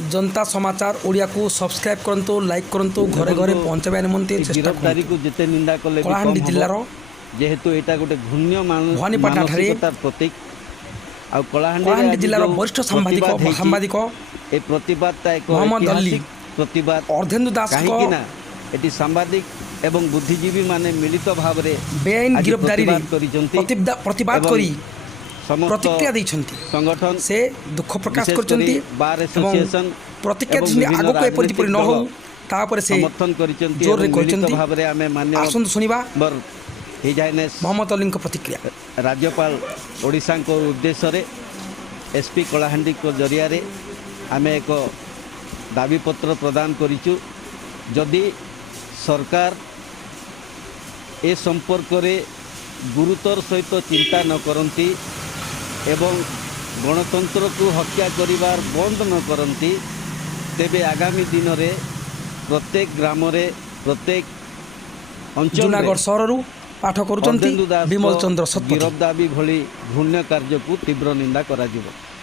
जनता समाचार ओडिया को सब्सक्राइब करंतु लाइक करंतु घरे घरे पहुंचाबा निमंते चेष्टा गिरफ्तारी को जिते निंदा कले कलाहांडी जिल्लार जेहेतु एटा गोटे घूण्य भवानीपाटना ठारे मानसिकतार प्रतीक आ कलाहांडी जिल्लार वरिष्ठ सांबादिक ए प्रतिबादटा एक मोहम्मद अली ऐतिहासिक प्रतिबाद अर्धेन्दु दास कहीं ना एटी सांबादिक एवं बुद्धिजीवी माने मिलित भाव रे बेआईन आज गिरफ्तारी प्रतिबाद प्रतिबाद करी समस्त प्रतिक्रिया दैछन्ति संगठन से दुख प्रकाश विशेष करछन्ति करी बार एसोसिएशन प्रतिक्रिया एवं दिछन्ति विभिन्न आगो को एपरि राजनीतिक न हो दल तापर से समर्थन करिसंती जोर रे एवं मिलित कहछन्ति भाव रे आमे माननीय आसंतु सुनिबा बर हिज हाइनेस मोहम्मद अली को प्रतिक्रिया राज्यपाल ओडिशा को उद्देश्य रे एसपी कलाहांडी को जरिया रे आमे एक दाबीपत्र प्रदान करिचु जदि सरकार ए संपर्क रे गुरुतर सहित चिंता न करती एवं गणतंत्र को हत्या करिवार बंद न करती तेबे आगामी दिन रे प्रत्येक ग्राम रे प्रत्येक अंचल जूनागढ़ सहरु पाठ करुचंती विमल चंद्र सतपथी गिरफ्तारी भली घूण्य कार्य को तीव्र निंदा करा जिवो।